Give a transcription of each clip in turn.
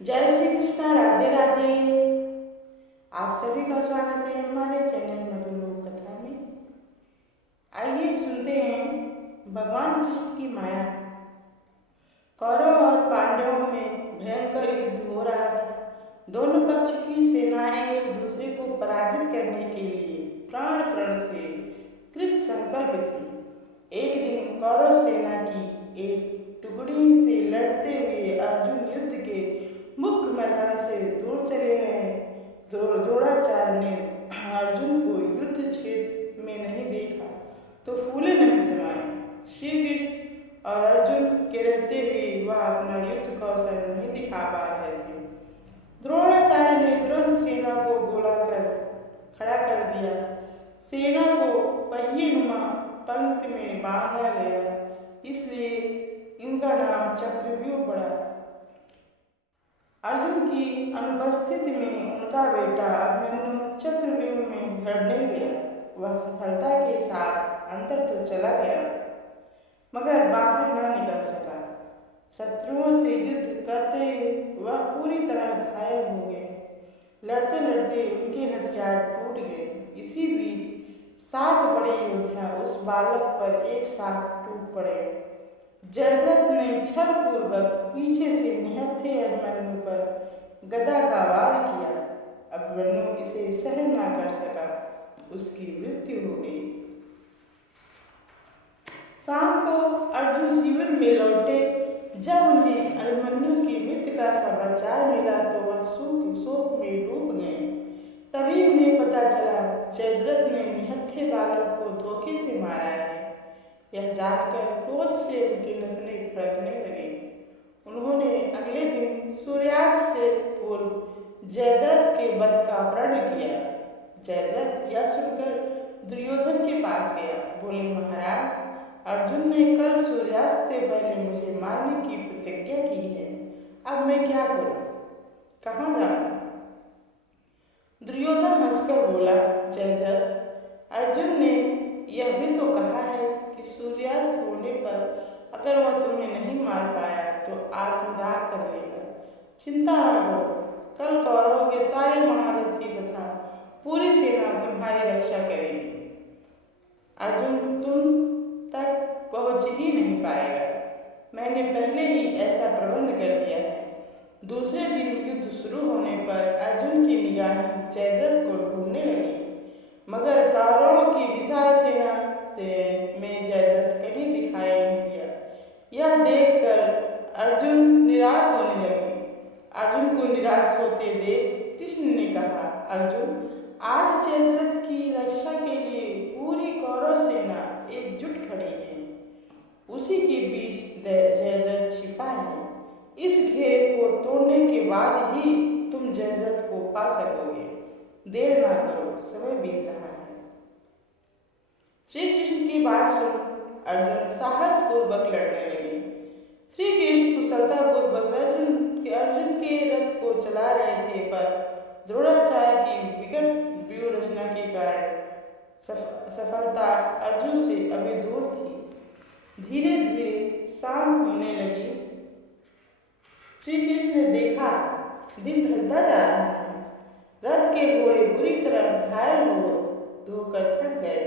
जय श्री कृष्णा, राधे राधे। आप सभी का स्वागत है हमारे चैनल मधुर लोक कथा में। आइए सुनते हैं भगवान कृष्ण की माया। कौरव और पांडवों में भयंकर युद्ध हो रहा था। दोनों पक्ष की सेनाएं एक दूसरे को पराजित करने के लिए प्राण प्रण से कृत संकल्प थी। एक दिन कौरव सेना की एक टुकड़ी से लड़ते हुए अर्जुन युद्ध के मुख्य मैदान से दूर चले गए। द्रोणाचार्य ने अर्जुन को युद्ध क्षेत्र में नहीं देखा तो फूले नहीं समाये। श्री कृष्ण और अर्जुन के रहते हुए वह अपना युद्ध कौशल नहीं दिखा पा रहे थे। द्रोणाचार्य ने तुरंत सेना को गोला कर खड़ा कर दिया। सेना को पहिए नुमा पंक्ति में बांधा गया, इसलिए इनका नाम चक्रव्यूह पड़ा। अर्जुन की अनुपस्थिति में उनका बेटा अभिमन्यु चक्रव्यूह में लड़ने गया। वह सफलता के साथ अंदर तो चला गया मगर बाहर न निकल सका। शत्रुओं से युद्ध करते वह पूरी तरह घायल हो गए। लड़ते लड़ते उनके हथियार टूट गए। इसी बीच 7 बड़े योद्धा उस बालक पर एक साथ टूट पड़े। जयद्रथ ने छल पूर्वक पीछे से निहत्थे अभिमन्यु पर गदा का वार किया। अभिमन्यु इसे सहन न कर सका, उसकी मृत्यु हो गई। शाम को अर्जुन शिविर में लौटे। जब उन्हें अभिमन्यु की मृत्यु का समाचार मिला तो वह शोक में डूब गए। तभी उन्हें पता चला जयद्रथ ने निहत्थे बालक को धोखे से मारा है। यह जानकर क्रोध से उनकी नजरें फड़कने लगी। उन्होंने अगले दिन सूर्यास्त से पूर्व जयद्रथ के वध का प्रण किया। जयद्रथ यह सुनकर दुर्योधन के पास गया। बोले, महाराज, अर्जुन ने कल सूर्यास्त से पहले मुझे मारने की प्रतिज्ञा की है। अब मैं क्या करूं? कहाँ जाऊं? दुर्योधन हंसकर बोला, जयद्रथ, अर्जुन ने यह भी तो कहा है कि सूर्यास्त होने पर अगर वह तुम्हें नहीं मार पाया तो आत्मदाह कर लेगा। चिंता न करो, कल कौरवों के सारे महारथी तथा पूरी सेना तुम्हारी रक्षा करेगी। अर्जुन तुम तक पहुंच ही नहीं पाएगा। मैंने पहले ही ऐसा प्रबंध कर दिया है। दूसरे दिन युद्ध शुरू होने पर अर्जुन की निगाहें जयद्रथ को ढूंढने लगी, मगर कौरवों की विशाल सेना में जयद्रथ कहीं दिखाई नहीं दिया। यह देखकर अर्जुन निराश होने लगे। अर्जुन को निराश होते देख कृष्ण ने कहा, अर्जुन, आज जयद्रथ की रक्षा के लिए पूरी कौरव सेना एकजुट खड़ी है। उसी के बीच जयद्रथ छिपा है। इस घेरे को तोड़ने के बाद ही तुम जयद्रथ को पा सकोगे। देर ना करो, समय बीत रहा है। श्री कृष्ण की बात सुन अर्जुन साहस पूर्वक लड़ने लगे। श्री कृष्ण कुशलतापूर्वक अर्जुन के रथ को चला रहे थे, पर द्रोणाचार्य की विकट व्यूह रचना के कारण सफलता अर्जुन से अभी दूर थी। धीरे धीरे शाम होने लगी। श्री कृष्ण ने देखा दिन ढलता जा रहा है। रथ के घोड़े बुरी तरह घायल होकर थक गए।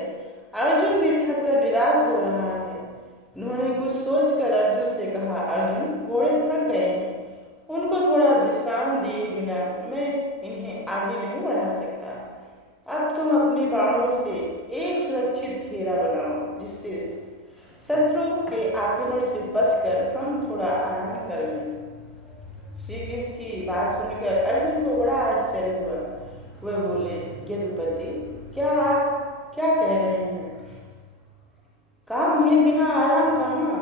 अर्जुन भी थक कर निराश हो रहा है। उन्होंने कुछ सोचकर अर्जुन से कहा, अर्जुन, घोड़े थक गए हैं, उनको थोड़ा विश्राम दिए बिना मैं इन्हें आगे नहीं बढ़ा सकता। अब तुम अपने बाणों से एक सुरक्षित घेरा बनाओ, जिससे शत्रु के आक्रमण से बचकर हम थोड़ा आराम कर लें। श्री कृष्ण की बात सुनकर अर्जुन को बड़ा आश्चर्य हुआ। वह बोले, यदुपति, क्या आप क्या कह रहे हैं? काम हुए बिना आराम कहाँ?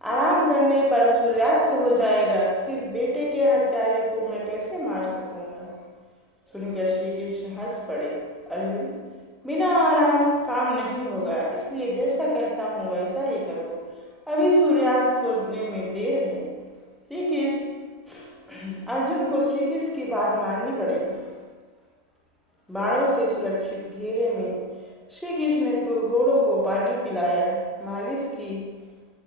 आराम करने पर सूर्यास्त हो जाएगा, फिर बेटे के हत्यारे को मैं कैसे मार सकूंगा? सुनकर श्री कृष्ण हंस पड़े। अर्जुन, बिना आराम काम नहीं होगा, इसलिए जैसा कहता हूँ वैसा ही करो। अभी सूर्यास्त होने में देर है। श्री कृष्ण अर्जुन को श्री कृष्ण की बात माननी पड़ेगी। बाणों से सुरक्षित घेरे में श्री कृष्ण ने घोड़ों को पानी पिलाया, मालिश की,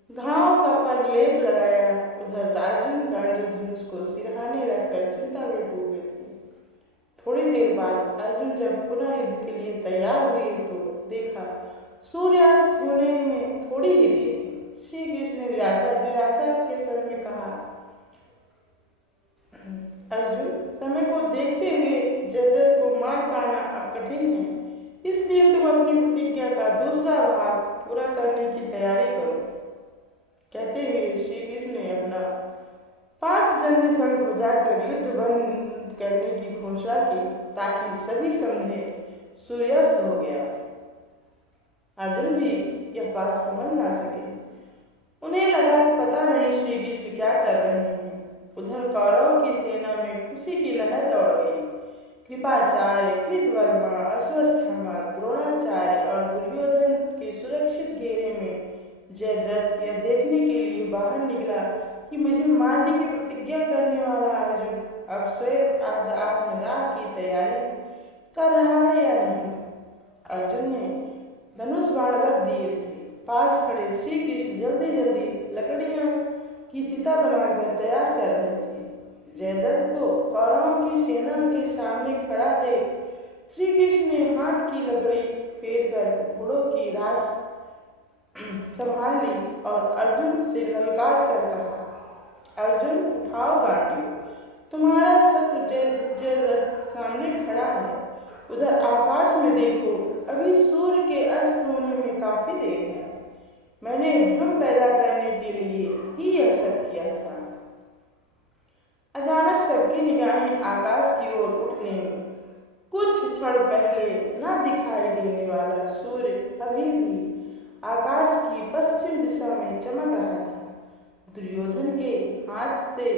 घाव का पर लेप लगाया। उधर अर्जुन गांडी धनुष को सिरहाने देखकर चिंता में डूबे थे। थोड़ी देर बाद अर्जुन जब पुनः युद्ध के लिए तैयार हुए तो देखा सूर्यास्त होने में थोड़ी ही देर। श्री कृष्ण ने निराशा के स्वर में कहा, अर्जुन, समय को देखते हुए जयद्रथ को मार पाना अब कठिन है, इसलिए तुम अपनी प्रतिज्ञा का दूसरा भाग पूरा करने की तैयारी करो। कहते हुए श्री कृष्ण ने अपना 5 जन्य शंख बजाकर युद्ध बंद करने की घोषणा की, ताकि सभी समझे सूर्यास्त हो गया। अर्जुन भी यह बात समझ ना सके। उन्हें लगा पता नहीं श्री कृष्ण क्या कर रहे हैं। उधर कौरवों की सेना में खुशी की लहर दौड़ गई। कृपाचार्य, कृतवर्मा, अश्वत्थामा, द्रोणाचार्य और दुर्योधन के सुरक्षित घेरे में जयद्रथ यह देखने के लिए बाहर निकला कि मुझे मारने की प्रतिज्ञा करने वाला अर्जुन अब स्वयं आत्मदाह की तैयारी कर रहा है या नहीं। अर्जुन ने धनुष बाण रख दिए थे। पास खड़े श्री कृष्ण जल्दी जल्दी लकड़ियां की चिता बनाकर तैयार कर रहे थे। जयद्रथ को कौरवों की सेना के सामने खड़ा देख श्री कृष्ण ने हाथ की लकड़ी फेर कर घोड़ों की रास संभाल ली और अर्जुन से ललकार कर कहा, अर्जुन, उठाओ गांडी, तुम्हारा शत्रु जयद्रथ सामने खड़ा है। उधर आकाश में देखो, अभी सूर्य के अस्त होने में काफी देर है। मैंने भ्रम पैदा करने के लिए ही यह सब किया था। अचानक सबकी निगाहें आकाश की ओर उठ गईं। कुछ क्षण पहले न दिखाई देने वाला सूर्य अभी भी आकाश की पश्चिम दिशा में चमक रहा था। दुर्योधन के हाथ से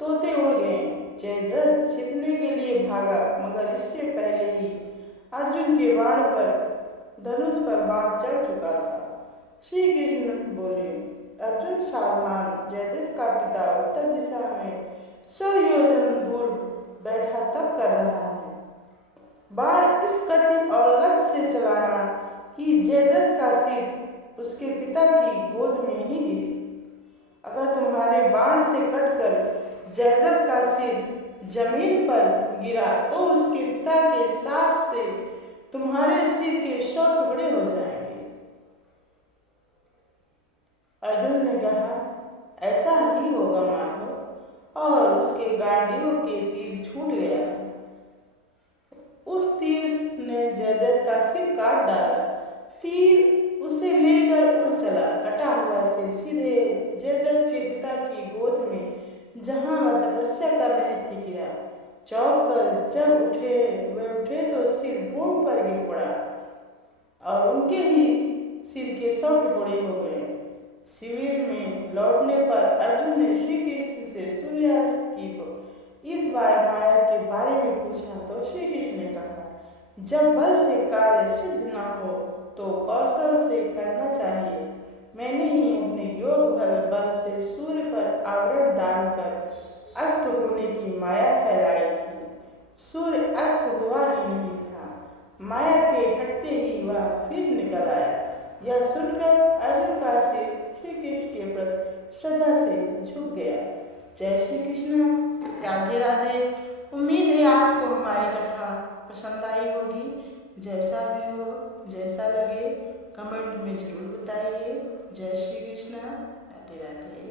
तोते उड़ गए। जयद्रथ छिपने के लिए भागा, मगर इससे पहले ही अर्जुन के बाण पर धनुष पर बाण चढ़ चुका था। श्री कृष्ण बोले, अर्जुन सावधान, जयद्रथ का पिता उत्तर दिशा में 100 योजन दूर बैठा तप कर रहा है। बाण इस गति और लक्ष्य से चलाना कि जयद्रथ का सिर उसके पिता की गोद में ही गिरे। अगर तुम्हारे बाण से कटकर जयद्रथ का सिर जमीन पर गिरा तो उसके पिता के श्राप से तुम्हारे सिर के 100 टुकड़े हो जाएंगे। अर्जुन ने कहा, ऐसा ही होगा माधव, और उसके गांडियों के तीर छूट गया। उस तीर ने जयद्रथ का सिर काट डाला। तीर उसे लेकर उड़ चला। कटा हुआ सिर सीधे जयद्रथ के पिता की गोद में, जहां वह तपस्या कर रहे थे, गिरा। चौंक कर जब वे उठे तो सिर भूमि पर गिर पड़ा और उनके ही सिर के 100 टुकड़े हो गए। शिविर में लौटने पर अर्जुन ने श्री कृष्ण से सूर्यास्त की इस माया के बारे में पूछा तो श्री कृष्ण ने कहा, जब बल से कार्य सिद्ध न हो तो कौशल से करना चाहिए। मैंने ही अपने योग बल से सूर्य पर आवरण डालकर अस्त होने की माया फैलाई थी। सूर्य अस्त हुआ ही नहीं था। माया के हटते ही वह फिर निकल आया। यह सुनकर अर्जुन का सिर श्री कृष्ण के प्रति श्रद्धा से झुक गया। जय श्री कृष्ण। राधे राधे। उम्मीद है आपको हमारी कथा पसंद आई होगी। जैसा भी हो, जैसा लगे, कमेंट में जरूर बताइए। जय श्री कृष्ण। राधे राधे।